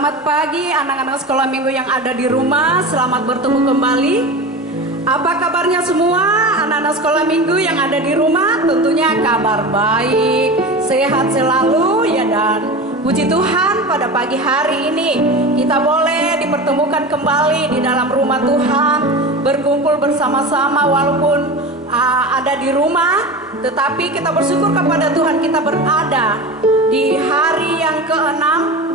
Selamat pagi anak-anak sekolah minggu yang ada di rumah. Selamat bertemu kembali. Apa kabarnya semua anak-anak sekolah minggu yang ada di rumah? Tentunya kabar baik, sehat selalu ya, dan puji Tuhan pada pagi hari ini kita boleh dipertemukan kembali di dalam rumah Tuhan, berkumpul bersama-sama walaupun ada di rumah, tetapi kita bersyukur kepada Tuhan kita berada di hari yang ke-6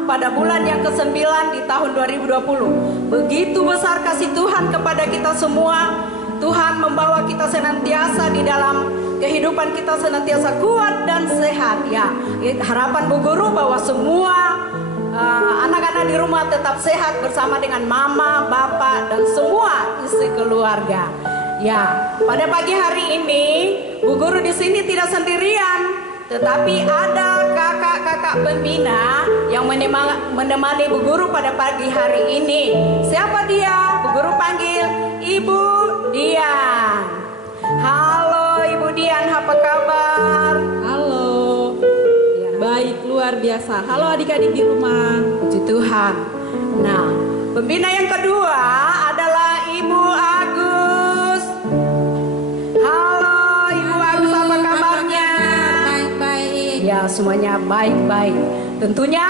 pada bulan yang ke-9 di tahun 2020. Begitu besar kasih Tuhan kepada kita semua. Tuhan membawa kita senantiasa di dalam kehidupan kita senantiasa kuat dan sehat ya. Harapan Bu Guru bahwa semua anak-anak di rumah tetap sehat bersama dengan mama, bapak, dan semua isi keluarga. Ya, pada pagi hari ini Bu Guru di sini tidak sendirian, tetapi ada kakak-kakak pembina yang menemani Bu Guru pada pagi hari ini. Siapa dia? Bu Guru panggil Ibu Dian. Halo Ibu Dian, apa kabar? Halo. Ya. Baik, luar biasa. Halo adik-adik di rumah. Puji Tuhan. Nah, pembina yang kedua adalah Ibu Agus. Halo Ibu Agus, apa kabarnya? Baik-baik. Ya, semuanya baik-baik. Tentunya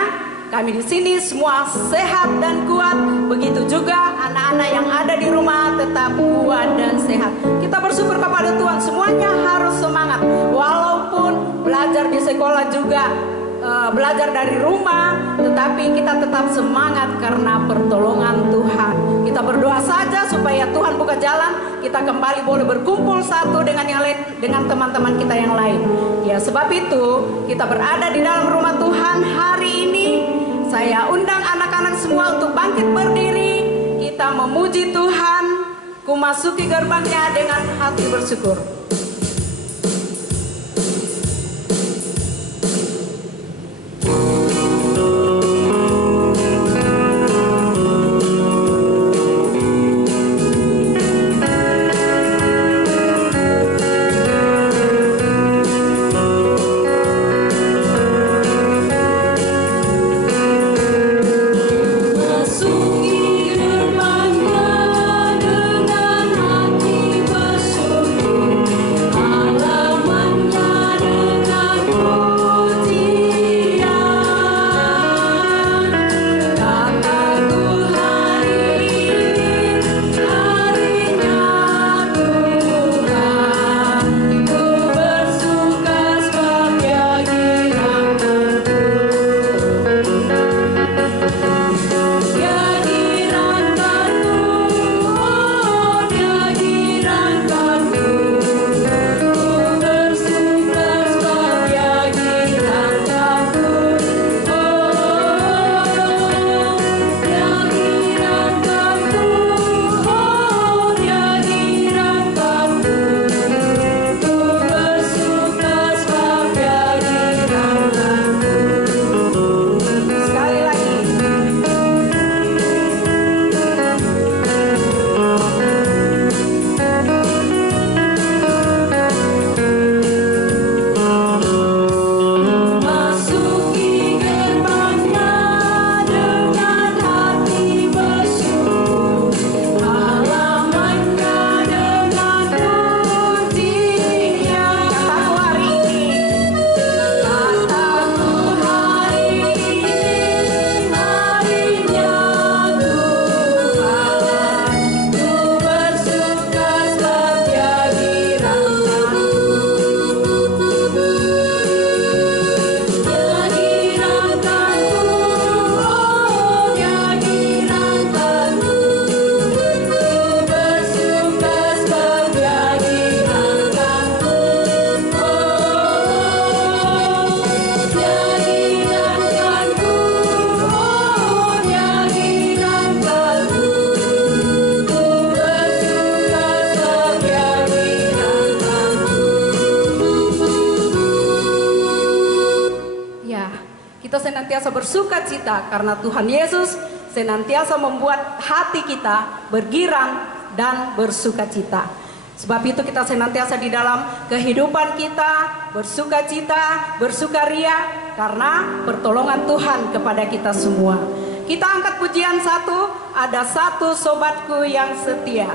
kami di sini semua sehat dan kuat. Begitu juga anak-anak yang ada di rumah tetap kuat dan sehat. Kita bersyukur kepada Tuhan, semuanya harus semangat. Walaupun belajar di sekolah juga belajar dari rumah, tetapi kita tetap semangat karena pertolongan Tuhan. Kita berdoa saja supaya Tuhan buka jalan, kita kembali boleh berkumpul satu dengan yang lain, dengan teman-teman kita yang lain. Ya, sebab itu kita berada di dalam rumah Tuhan hari ini. Saya undang anak-anak semua untuk bangkit berdiri. Kita memuji Tuhan, kumasuki gerbangnya dengan hati bersyukur. Senantiasa bersuka cita karena Tuhan Yesus senantiasa membuat hati kita bergirang dan bersuka cita. Sebab itu kita senantiasa di dalam kehidupan kita bersuka cita, bersukaria karena pertolongan Tuhan kepada kita semua. Kita angkat pujian satu, ada satu sobatku yang setia.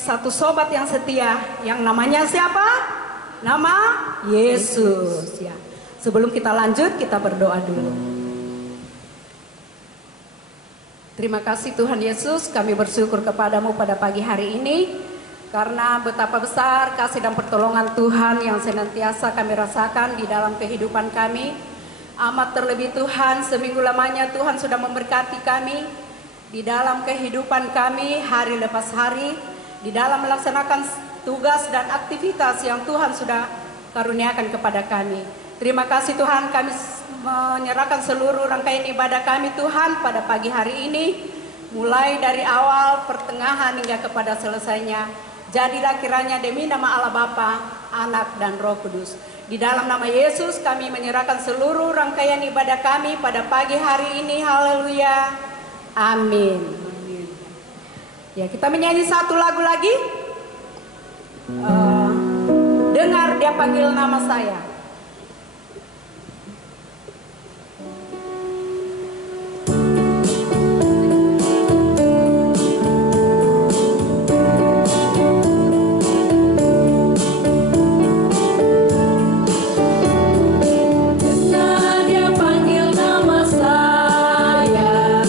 Satu sobat yang setia, yang namanya siapa? Nama Yesus. Ya. Sebelum kita lanjut, kita berdoa dulu. Terima kasih Tuhan Yesus, kami bersyukur kepadamu pada pagi hari ini, karena betapa besar kasih dan pertolongan Tuhan yang senantiasa kami rasakan di dalam kehidupan kami. Amat terlebih Tuhan, seminggu lamanya Tuhan sudah memberkati kami di dalam kehidupan kami hari lepas hari, di dalam melaksanakan tugas dan aktivitas yang Tuhan sudah karuniakan kepada kami. Terima kasih Tuhan, kami menyerahkan seluruh rangkaian ibadah kami Tuhan pada pagi hari ini, mulai dari awal, pertengahan hingga kepada selesainya. Jadilah kiranya demi nama Allah Bapa, Anak dan Roh Kudus. Di dalam nama Yesus kami menyerahkan seluruh rangkaian ibadah kami pada pagi hari ini. Haleluya. Amin. Ya, kita menyanyi satu lagu lagi. Dengar dia panggil nama saya. Dengar dia panggil nama saya.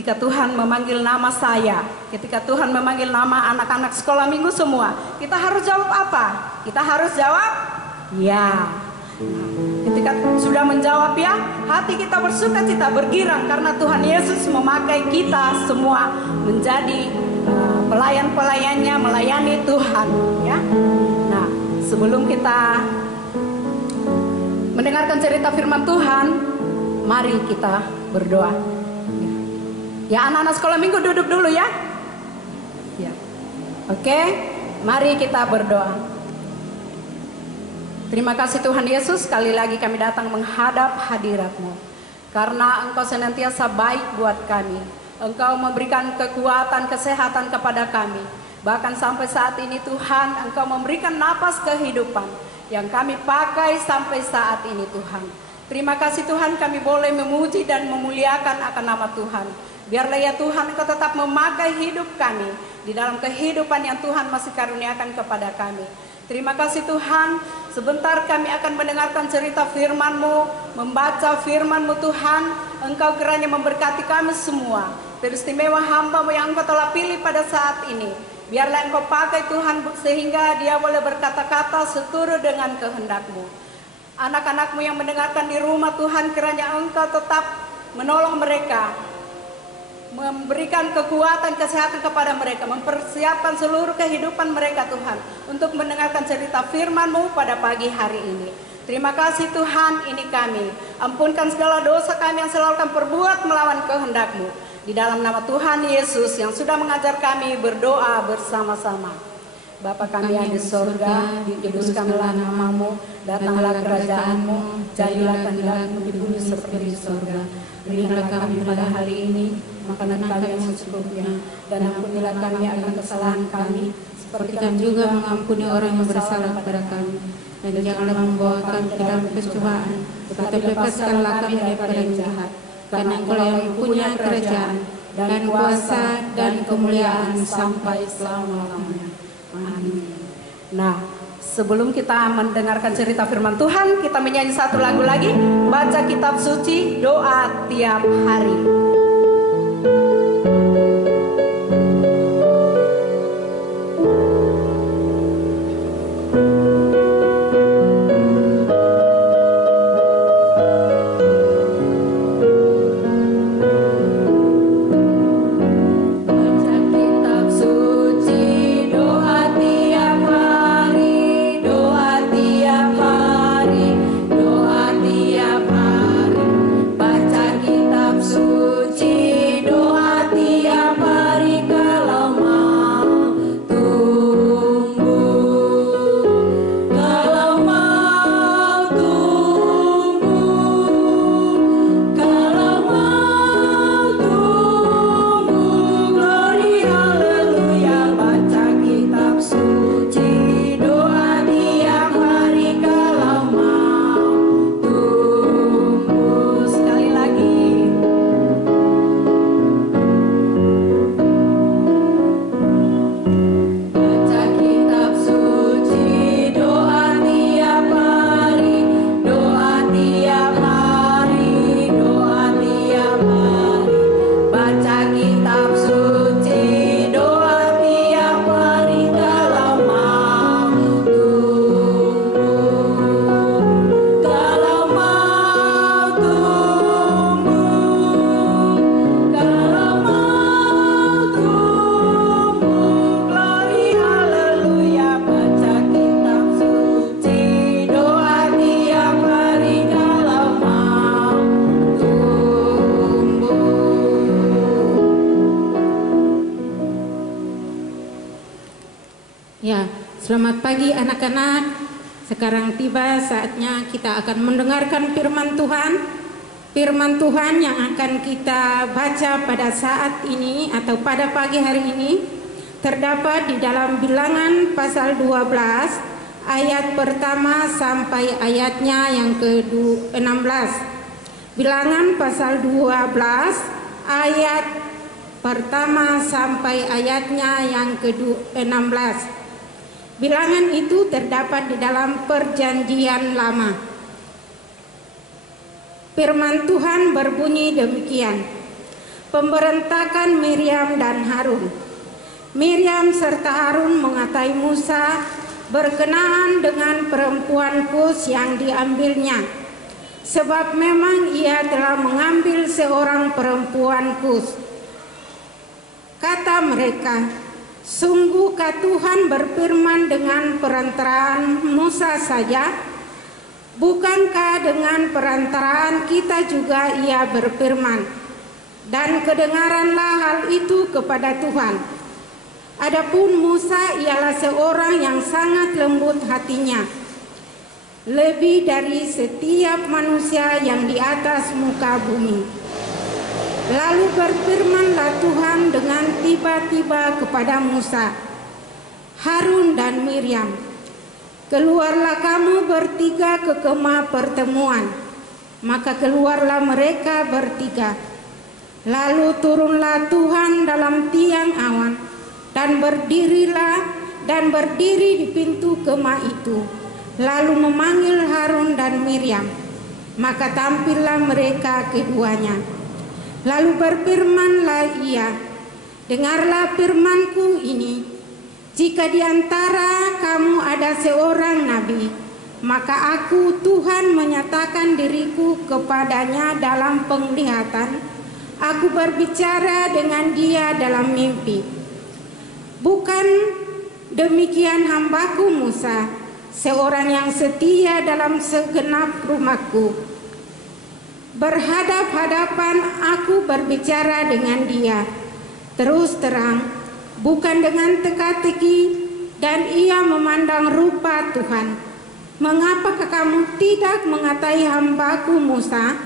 ketika Tuhan memanggil nama saya, ketika Tuhan memanggil nama anak-anak sekolah minggu semua, kita harus jawab apa? Kita harus jawab ya. Ketika sudah menjawab ya, hati kita bersuka cita, bergirang karena Tuhan Yesus memakai kita semua menjadi pelayan-pelayannya, melayani Tuhan ya. Nah, sebelum kita mendengarkan cerita firman Tuhan, mari kita berdoa. Ya, anak-anak sekolah minggu duduk dulu ya. Ya. Oke, mari kita berdoa. Terima kasih Tuhan Yesus, sekali lagi kami datang menghadap hadirat-Mu. Karena Engkau senantiasa baik buat kami. Engkau memberikan kekuatan, kesehatan kepada kami. Bahkan sampai saat ini Tuhan, Engkau memberikan napas kehidupan yang kami pakai sampai saat ini Tuhan. Terima kasih Tuhan, kami boleh memuji dan memuliakan akan nama Tuhan. Biarlah ya Tuhan, Engkau tetap memakai hidup kami di dalam kehidupan yang Tuhan masih karuniakan kepada kami. Terima kasih Tuhan, sebentar kami akan mendengarkan cerita firman-Mu, membaca firman-Mu Tuhan. Engkau kiranya memberkati kami semua. Teristimewa hamba-Mu yang Engkau telah pilih pada saat ini. Biarlah Engkau pakai Tuhan sehingga dia boleh berkata-kata seturut dengan kehendak-Mu. Anak-anak-Mu yang mendengarkan di rumah Tuhan, kiranya Engkau tetap menolong mereka, memberikan kekuatan, kesehatan kepada mereka, mempersiapkan seluruh kehidupan mereka Tuhan untuk mendengarkan cerita firman-Mu pada pagi hari ini. Terima kasih Tuhan, ini kami. Ampunkan segala dosa kami yang selalu kami perbuat melawan kehendak-Mu. Di dalam nama Tuhan Yesus yang sudah mengajar kami berdoa bersama-sama. Bapa kami yang di sorga, dikuduskanlah nama-Mu, datanglah kerajaan-Mu, jadilah kehendak-Mu di bumi seperti di sorga. Berilah kami pada hari ini makanan kami yang secukupnya, dan ampunilah kami akan kesalahan kami, seperti kami juga mengampuni orang yang bersalah kepada kami. Dan janganlah membawa kami ke dalam pencobaan, tetapi bebaskanlah kami daripada yang jahat. Karena Engkau yang punya kerajaan, dan kuasa, dan kemuliaan sampai selama-lamanya. Amin. Nah, sebelum kita mendengarkan cerita firman Tuhan, kita menyanyi satu lagu lagi, baca kitab suci, doa tiap hari. Selamat pagi anak-anak. Sekarang tiba saatnya kita akan mendengarkan firman Tuhan. Firman Tuhan yang akan kita baca pada saat ini atau pada pagi hari ini terdapat di dalam Bilangan pasal 12 ayat pertama sampai ayatnya yang ke-16. Bilangan pasal 12 ayat pertama sampai ayatnya yang ke-16. Bilangan itu terdapat di dalam Perjanjian Lama. Firman Tuhan berbunyi demikian. pemberontakan Miriam dan Harun. Miriam serta Harun mengatai Musa berkenaan dengan perempuan Kus yang diambilnya, sebab memang ia telah mengambil seorang perempuan Kus. Kata mereka, "Sungguhkah Tuhan berfirman dengan perantaraan Musa saja? Bukankah dengan perantaraan kita juga ia berfirman? Dan kedengaranlah hal itu kepada Tuhan. Adapun Musa ialah seorang yang sangat lembut hatinya, lebih dari setiap manusia yang di atas muka bumi." Lalu berfirmanlah Tuhan dengan tiba-tiba kepada Musa, Harun dan Miriam, "Keluarlah kamu bertiga ke kemah pertemuan." Maka keluarlah mereka bertiga. Lalu turunlah Tuhan dalam tiang awan dan berdiri di pintu kemah itu. Lalu memanggil Harun dan Miriam. Maka tampillah mereka keduanya. Lalu berfirmanlah ia, "Dengarlah firmanku ini. Jika di antara kamu ada seorang nabi, maka aku Tuhan menyatakan diriku kepadanya dalam penglihatan. Aku berbicara dengan dia dalam mimpi. Bukan demikian hambaku Musa, seorang yang setia dalam segenap rumahku. Berhadap-hadapan aku berbicara dengan dia, terus terang, bukan dengan teka-teki, dan ia memandang rupa Tuhan. Mengapakah kamu tidak mengatai hambaku Musa?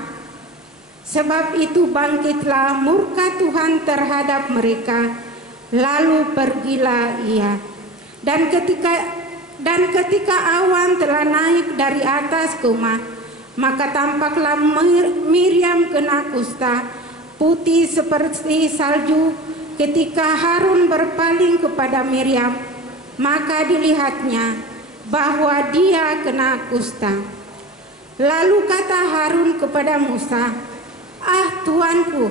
Sebab itu bangkitlah murka Tuhan terhadap mereka, lalu pergilah ia. Dan ketika awan telah naik dari atas kemah, maka tampaklah Miriam kena kusta, putih seperti salju. Ketika Harun berpaling kepada Miriam, maka dilihatnya bahwa dia kena kusta. Lalu kata Harun kepada Musa, "Ah Tuanku,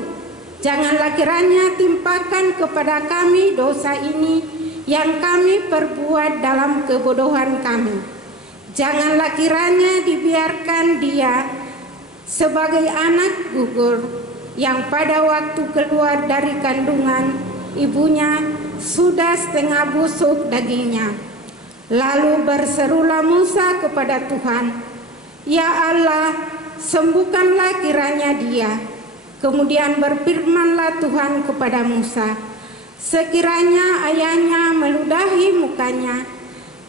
janganlah kiranya timpakan kepada kami dosa ini yang kami perbuat dalam kebodohan kami. Janganlah kiranya dibiarkan dia sebagai anak gugur yang pada waktu keluar dari kandungan ibunya sudah setengah busuk dagingnya." Lalu berserulah Musa kepada Tuhan, "Ya Allah, sembuhkanlah kiranya dia." Kemudian berfirmanlah Tuhan kepada Musa, "Sekiranya ayahnya meludahi mukanya,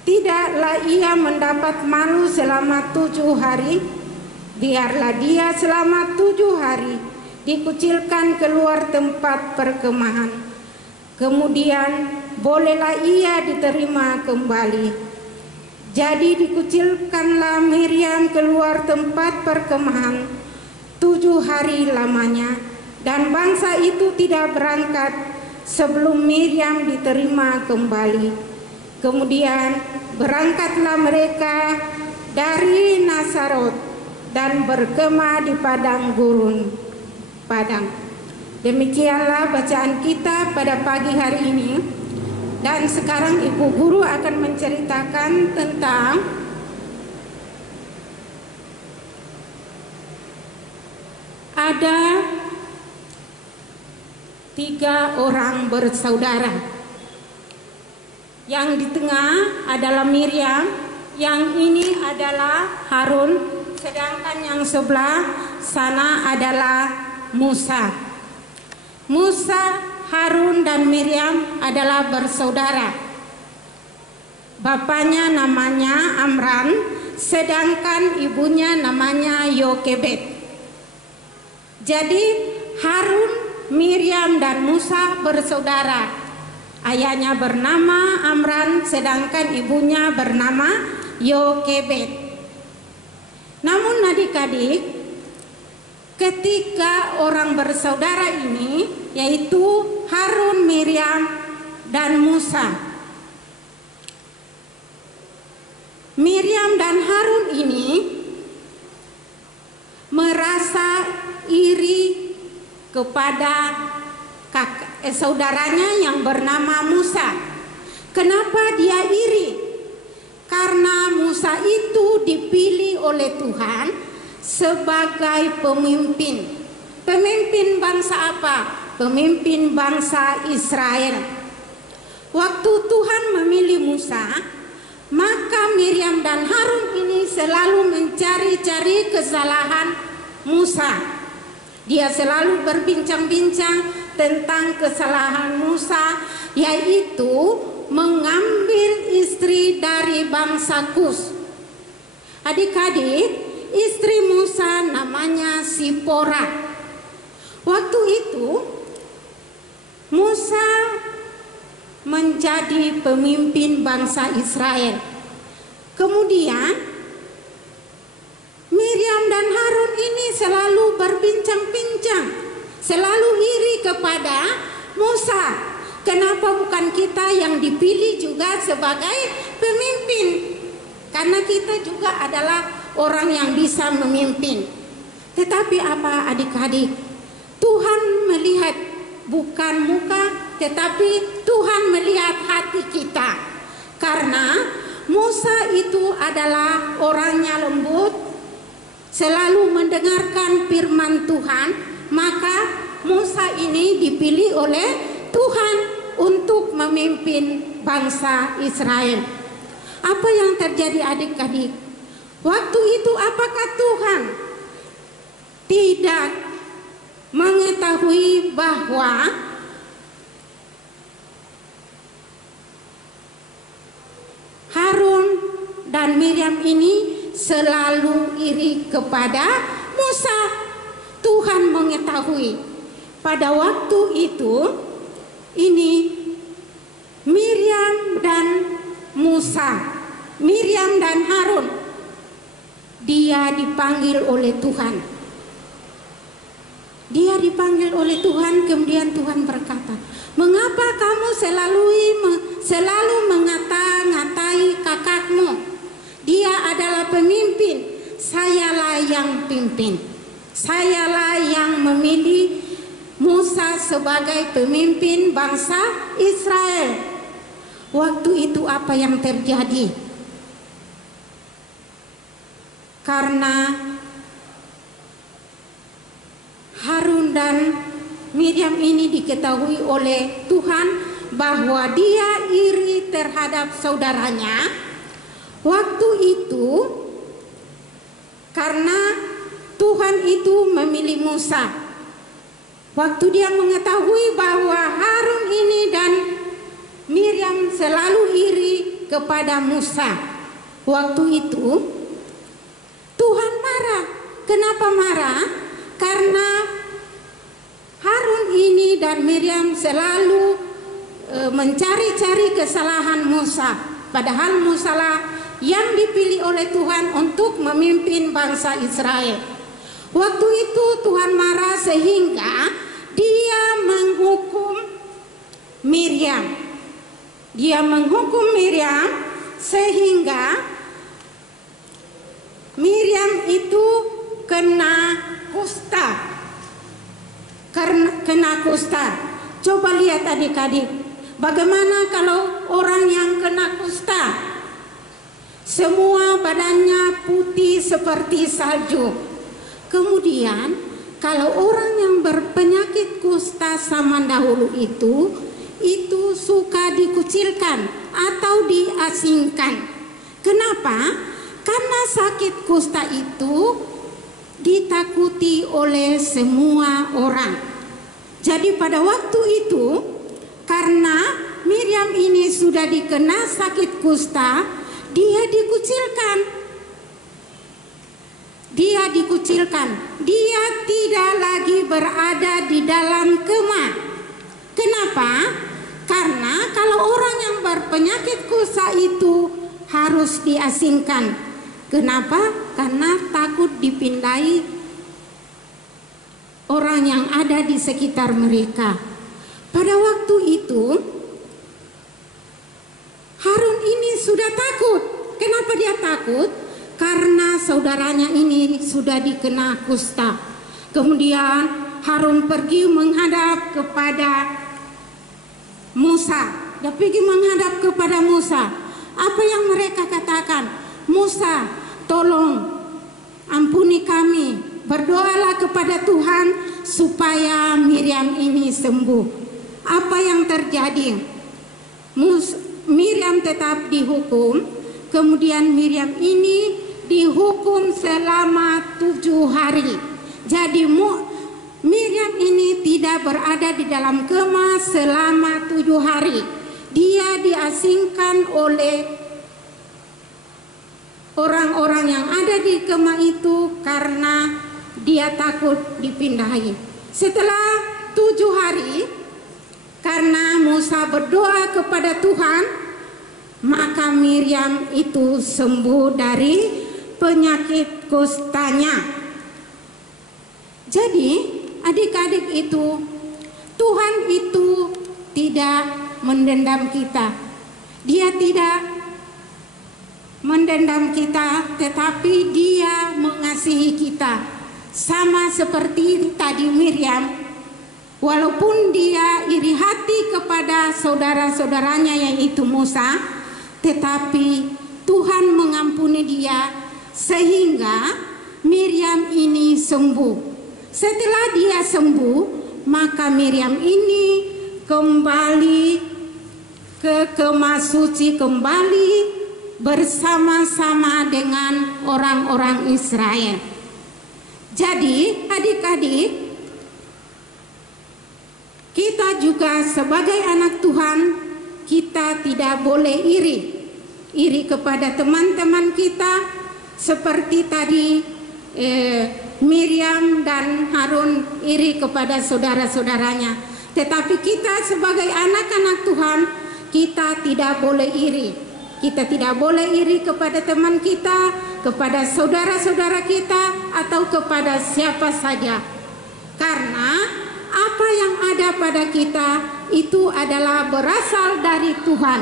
tidaklah ia mendapat malu selama 7 hari? Biarlah dia selama 7 hari dikucilkan keluar tempat perkemahan. Kemudian bolehlah ia diterima kembali." Jadi dikucilkanlah Miriam keluar tempat perkemahan 7 hari lamanya, dan bangsa itu tidak berangkat sebelum Miriam diterima kembali. Kemudian berangkatlah mereka dari Nasarot dan berkemah di padang gurun Padang. Demikianlah bacaan kita pada pagi hari ini. Dan sekarang Ibu Guru akan menceritakan tentang ada 3 orang bersaudara. Yang di tengah adalah Miriam, yang ini adalah Harun, sedangkan yang sebelah sana adalah Musa. Musa, Harun, dan Miriam adalah bersaudara. Bapaknya namanya Amram, sedangkan ibunya namanya Yokebed. Jadi Harun, Miriam, dan Musa bersaudara. Ayahnya bernama Amram, sedangkan ibunya bernama Yokebed. Namun adik-adik, ketika orang bersaudara ini, yaitu Harun, Miriam, dan Musa, Miriam dan Harun ini merasa iri kepada saudaranya yang bernama Musa. Kenapa dia iri? Karena Musa itu dipilih oleh Tuhan sebagai pemimpin. Pemimpin bangsa apa? Pemimpin bangsa Israel. Waktu Tuhan memilih Musa, maka Miriam dan Harun ini selalu mencari-cari kesalahan Musa. Dia selalu berbincang-bincang tentang kesalahan Musa, yaitu mengambil istri dari bangsa Kus. Adik-adik, istri Musa namanya Sipora. Waktu itu Musa menjadi pemimpin bangsa Israel. Kemudian Miriam dan Harun ini selalu berbincang-bincang, selalu iri kepada Musa. Kenapa bukan kita yang dipilih juga sebagai pemimpin? Karena kita juga adalah orang yang bisa memimpin. Tetapi apa adik-adik? Tuhan melihat bukan muka, tetapi Tuhan melihat hati kita. Karena Musa itu adalah orangnya lembut, selalu mendengarkan firman Tuhan, maka Musa ini dipilih oleh Tuhan untuk memimpin bangsa Israel. Apa yang terjadi adik-adik? Waktu itu apakah Tuhan tidak mengetahui bahwa Harun dan Miriam ini selalu iri kepada Musa? Tuhan mengetahui. Pada waktu itu ini Miriam dan Musa, Miriam dan Harun, dia dipanggil oleh Tuhan. Dia dipanggil oleh Tuhan, kemudian Tuhan berkata, mengapa kamu selalu mengata-ngatai kakakmu? Dia adalah pemimpin, sayalah yang pimpin. Sayalah yang memilih Musa sebagai pemimpin bangsa Israel. Waktu itu apa yang terjadi? Karena Harun dan Miriam ini diketahui oleh Tuhan bahwa dia iri terhadap saudaranya. Waktu itu karena Tuhan itu memilih Musa. Waktu dia mengetahui bahwa Harun ini dan Miriam selalu iri kepada Musa, waktu itu Tuhan marah. Kenapa marah? Karena Harun ini dan Miriam selalu mencari-cari kesalahan Musa, padahal Musa lah yang dipilih oleh Tuhan untuk memimpin bangsa Israel. Waktu itu Tuhan marah sehingga dia menghukum Miriam. Dia menghukum Miriam sehingga Miriam itu kena kusta. Kena kusta. Coba lihat adik-adik, bagaimana kalau orang yang kena kusta? Semua badannya putih seperti salju. Kemudian kalau orang yang berpenyakit kusta zaman dahulu itu suka dikucilkan atau diasingkan. Kenapa? Karena sakit kusta itu ditakuti oleh semua orang. Jadi pada waktu itu karena Miriam ini sudah dikena sakit kusta, dia dikucilkan. Dia dikucilkan. Dia tidak lagi berada di dalam kemah. Kenapa? Karena kalau orang yang berpenyakit kusta itu harus diasingkan. Kenapa? Karena takut dipindai orang yang ada di sekitar mereka. Pada waktu itu Harun ini sudah takut. Kenapa dia takut? Karena saudaranya ini sudah dikena kusta. Kemudian Harun pergi menghadap kepada Musa. Dia pergi menghadap kepada Musa. Apa yang mereka katakan? Musa, tolong ampuni kami. Berdoalah kepada Tuhan supaya Miriam ini sembuh. Apa yang terjadi? Miriam tetap dihukum. Kemudian Miriam ini dihukum selama 7 hari. Jadi Miriam ini tidak berada di dalam kemah selama 7 hari. Dia diasingkan oleh orang-orang yang ada di kemah itu karena dia takut dipindahi. Setelah 7 hari, karena Musa berdoa kepada Tuhan, maka Miriam itu sembuh dari penyakit kustanya. Jadi adik-adik itu, Tuhan itu tidak mendendam kita. Dia tidak mendendam kita, tetapi Dia mengasihi kita. Sama seperti tadi Miriam, walaupun dia iri hati kepada saudara-saudaranya yaitu Musa, tetapi Tuhan mengampuni dia sehingga Miriam ini sembuh. Setelah dia sembuh, maka Miriam ini kembali ke kemah suci, kembali bersama-sama dengan orang-orang Israel. Jadi adik-adik, kita juga sebagai anak Tuhan, kita tidak boleh iri kepada teman-teman kita seperti tadi Miriam dan Harun iri kepada saudara-saudaranya. Tetapi kita sebagai anak-anak Tuhan, kita tidak boleh iri. Kita tidak boleh iri kepada teman kita, kepada saudara-saudara kita, atau kepada siapa saja. Karena apa yang ada pada kita itu adalah berasal dari Tuhan.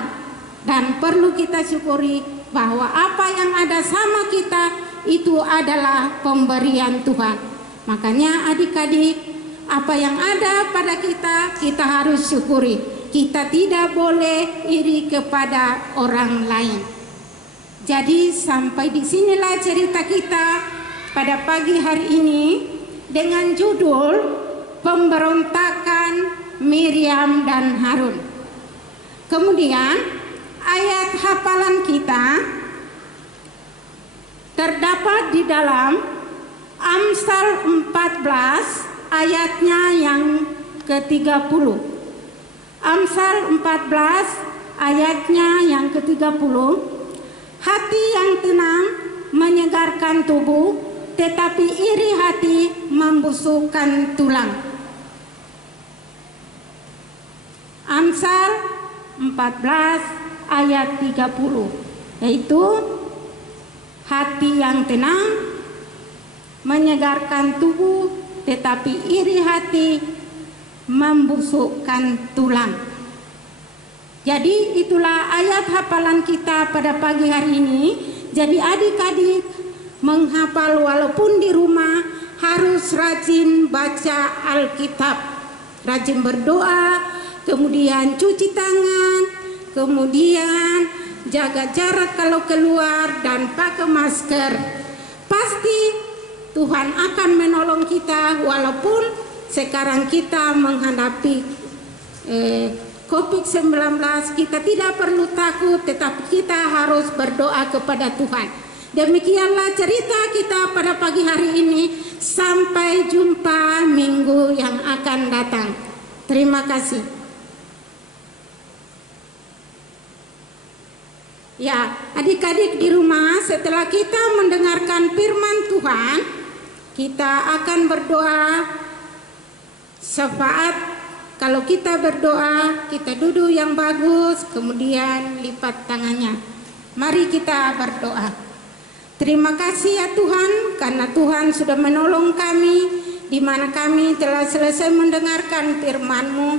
Dan perlu kita syukuri bahwa apa yang ada sama kita itu adalah pemberian Tuhan. Makanya adik-adik, apa yang ada pada kita, kita harus syukuri. Kita tidak boleh iri kepada orang lain. Jadi sampai di sinilah cerita kita pada pagi hari ini dengan judul Pemberontakan Miriam dan Harun. Kemudian ayat hafalan kita terdapat di dalam Amsal 14 ayatnya yang ke-30. Amsal 14 ayatnya yang ke-30. Hati yang tenang menyegarkan tubuh, tetapi iri hati membusukkan tulang. Amsal 14 ayat 30, yaitu hati yang tenang menyegarkan tubuh, tetapi iri hati membusukkan tulang. Jadi itulah ayat hafalan kita pada pagi hari ini. Jadi adik-adik menghafal walaupun di rumah harus rajin baca Alkitab, rajin berdoa, kemudian cuci tangan, kemudian jaga jarak kalau keluar dan pakai masker. Pasti Tuhan akan menolong kita walaupun sekarang kita menghadapi COVID-19, kita tidak perlu takut, tetapi kita harus berdoa kepada Tuhan. Demikianlah cerita kita pada pagi hari ini. Sampai jumpa minggu yang akan datang. Terima kasih. Ya, adik-adik di rumah, setelah kita mendengarkan firman Tuhan, kita akan berdoa syafaat. Kalau kita berdoa, kita duduk yang bagus, kemudian lipat tangannya. Mari kita berdoa. Terima kasih ya Tuhan, karena Tuhan sudah menolong kami, di mana kami telah selesai mendengarkan firman-Mu,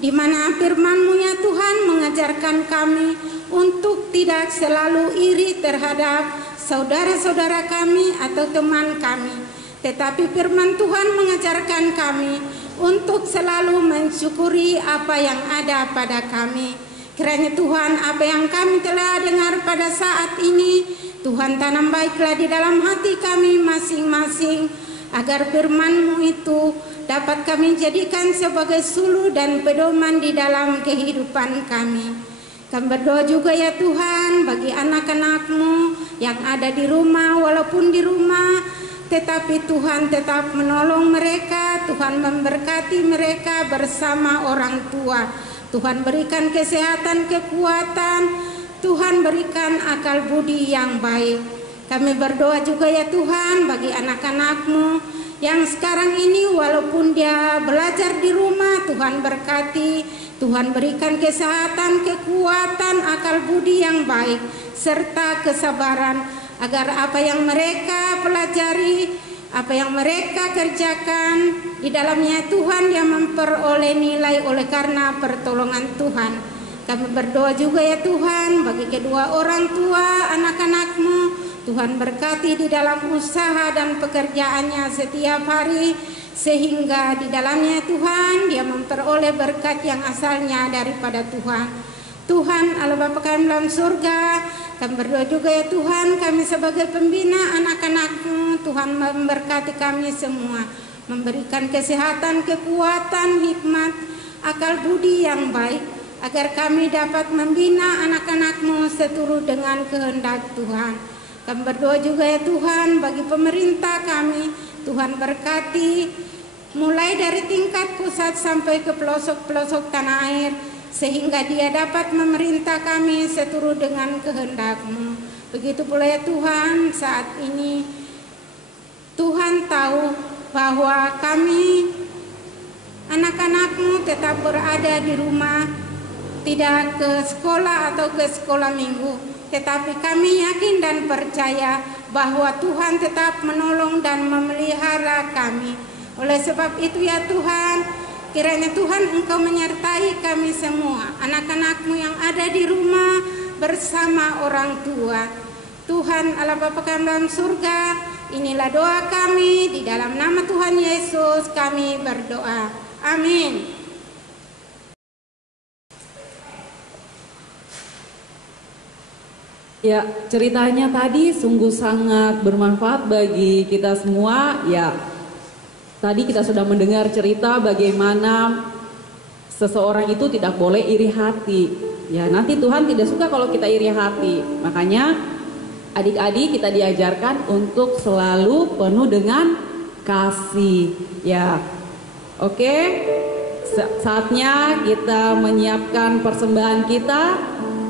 di mana firman-Mu ya Tuhan mengajarkan kami untuk tidak selalu iri terhadap saudara-saudara kami atau teman kami. Tetapi firman Tuhan mengajarkan kami untuk selalu mensyukuri apa yang ada pada kami. Kiranya Tuhan, apa yang kami telah dengar pada saat ini, Tuhan tanam baiklah di dalam hati kami masing-masing, agar firman-Mu itu dapat kami jadikan sebagai suluh dan pedoman di dalam kehidupan kami. Kami berdoa juga ya Tuhan bagi anak-anak-Mu yang ada di rumah, walaupun di rumah, tetapi Tuhan tetap menolong mereka, Tuhan memberkati mereka bersama orang tua. Tuhan berikan kesehatan, kekuatan, Tuhan berikan akal budi yang baik. Kami berdoa juga ya Tuhan bagi anak-anak-Mu yang sekarang ini walaupun dia belajar di rumah, Tuhan berkati, Tuhan berikan kesehatan, kekuatan, akal budi yang baik, serta kesabaran, agar apa yang mereka pelajari, apa yang mereka kerjakan, di dalamnya Tuhan yang memperoleh nilai oleh karena pertolongan Tuhan. Kami berdoa juga ya Tuhan bagi kedua orang tua anak-anak-Mu, Tuhan berkati di dalam usaha dan pekerjaannya setiap hari, sehingga di dalamnya Tuhan dia memperoleh berkat yang asalnya daripada Tuhan. Tuhan Allah Bapa kami dalam surga, kami berdoa juga ya Tuhan, kami sebagai pembina anak-anak-Mu, Tuhan memberkati kami semua, memberikan kesehatan, kekuatan, hikmat, akal budi yang baik, agar kami dapat membina anak-anak-Mu seturut dengan kehendak Tuhan. Kami berdoa juga ya Tuhan bagi pemerintah kami, Tuhan berkati mulai dari tingkat pusat sampai ke pelosok-pelosok tanah air, sehingga dia dapat memerintah kami seturut dengan kehendak-Mu. Begitu pula ya Tuhan, saat ini Tuhan tahu bahwa kami anak-anak-Mu tetap berada di rumah, tidak ke sekolah atau ke sekolah minggu. Tetapi kami yakin dan percaya bahwa Tuhan tetap menolong dan memelihara kami. Oleh sebab itu ya Tuhan, kiranya Tuhan Engkau menyertai kami semua, anak-anak-Mu yang ada di rumah bersama orang tua. Tuhan Allah Bapa kami dalam surga, inilah doa kami, di dalam nama Tuhan Yesus kami berdoa. Amin. Ya, ceritanya tadi sungguh sangat bermanfaat bagi kita semua. Ya, tadi kita sudah mendengar cerita bagaimana seseorang itu tidak boleh iri hati. Ya, nanti Tuhan tidak suka kalau kita iri hati. Makanya adik-adik kita diajarkan untuk selalu penuh dengan kasih. Ya, oke. Saatnya kita menyiapkan persembahan kita.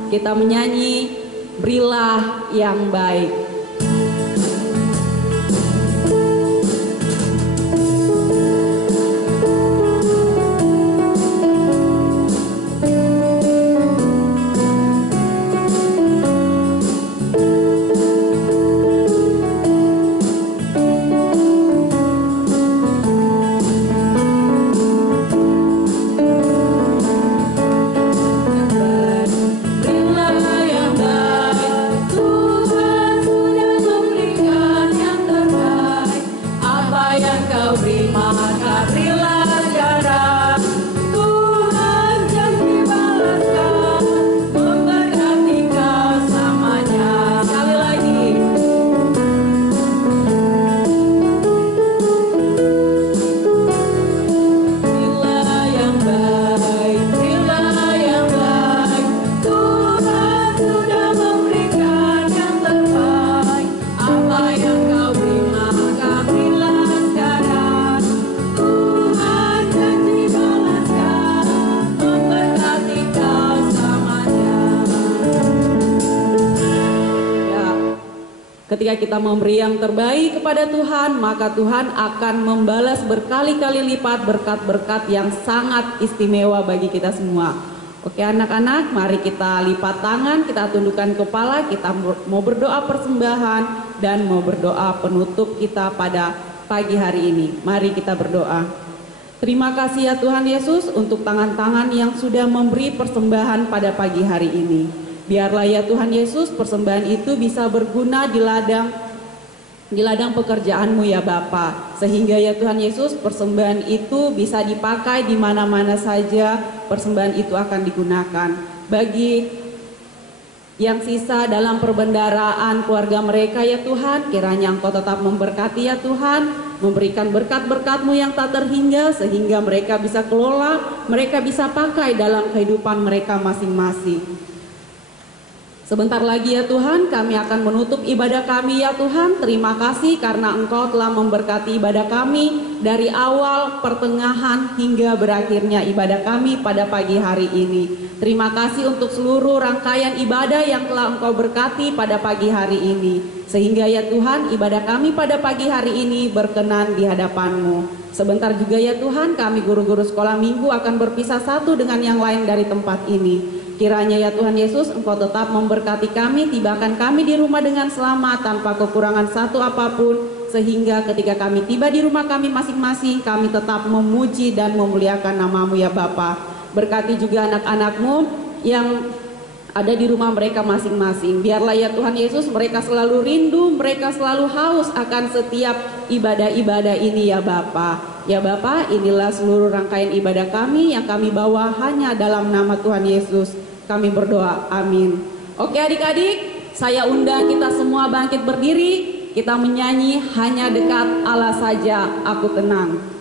Kita menyanyi Berilah yang baik. Ketika kita memberi yang terbaik kepada Tuhan, maka Tuhan akan membalas berkali-kali lipat berkat-berkat yang sangat istimewa bagi kita semua. Oke anak-anak, mari kita lipat tangan, kita tundukkan kepala, kita mau berdoa persembahan dan mau berdoa penutup kita pada pagi hari ini. Mari kita berdoa. Terima kasih ya Tuhan Yesus untuk tangan-tangan yang sudah memberi persembahan pada pagi hari ini. Biarlah ya Tuhan Yesus persembahan itu bisa berguna di ladang di ladang pekerjaanmu ya Bapa, sehingga ya Tuhan Yesus persembahan itu bisa dipakai di mana-mana saja persembahan itu akan digunakan. Bagi yang sisa dalam perbendaraan keluarga mereka ya Tuhan, kiranya Engkau tetap memberkati ya Tuhan, memberikan berkat-berkat-Mu yang tak terhingga sehingga mereka bisa kelola, mereka bisa pakai dalam kehidupan mereka masing-masing. Sebentar lagi ya Tuhan, kami akan menutup ibadah kami ya Tuhan. Terima kasih karena Engkau telah memberkati ibadah kami dari awal, pertengahan, hingga berakhirnya ibadah kami pada pagi hari ini. Terima kasih untuk seluruh rangkaian ibadah yang telah Engkau berkati pada pagi hari ini. Sehingga ya Tuhan, ibadah kami pada pagi hari ini berkenan di hadapan-Mu. Sebentar juga ya Tuhan, kami guru-guru sekolah minggu akan berpisah satu dengan yang lain dari tempat ini. Kiranya ya Tuhan Yesus, Engkau tetap memberkati kami, tibakan kami di rumah dengan selamat tanpa kekurangan satu apapun, sehingga ketika kami tiba di rumah kami masing-masing, kami tetap memuji dan memuliakan nama-Mu ya Bapa. Berkati juga anak-anak-Mu yang ada di rumah mereka masing-masing. Biarlah ya Tuhan Yesus, mereka selalu rindu, mereka selalu haus akan setiap ibadah-ibadah ini ya Bapa. Ya Bapa, inilah seluruh rangkaian ibadah kami yang kami bawa hanya dalam nama Tuhan Yesus. Kami berdoa, amin. Oke adik-adik, saya undang kita semua bangkit berdiri. Kita menyanyi hanya dekat Allah saja aku tenang.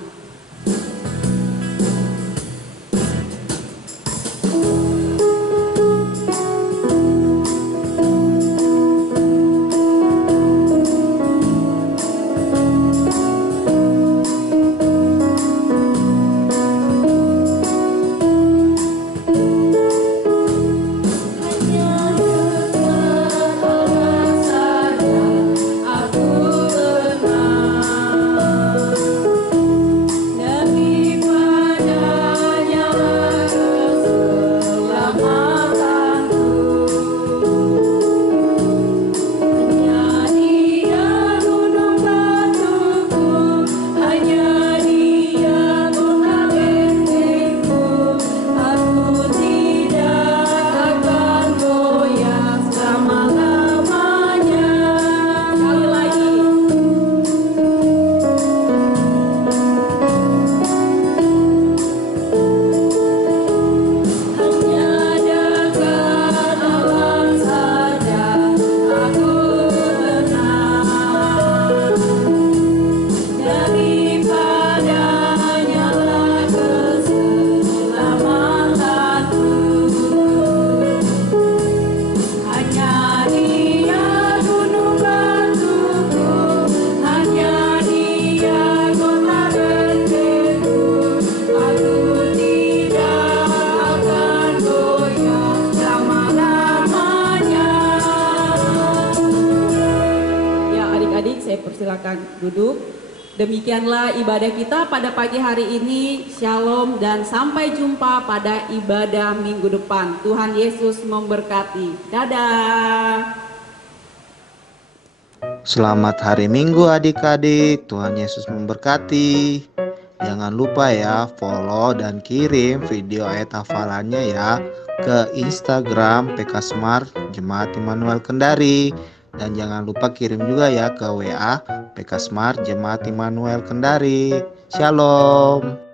Silakan duduk. Demikianlah ibadah kita pada pagi hari ini. Shalom dan sampai jumpa pada ibadah minggu depan. Tuhan Yesus memberkati. Dadah. Selamat hari Minggu adik-adik. Tuhan Yesus memberkati. Jangan lupa ya follow dan kirim video ayat hafalannya ya ke Instagram PK Smart Jemaat Immanuel Kendari. Dan jangan lupa kirim juga ya ke WA PK Smart Jemaat Immanuel Kendari. Shalom.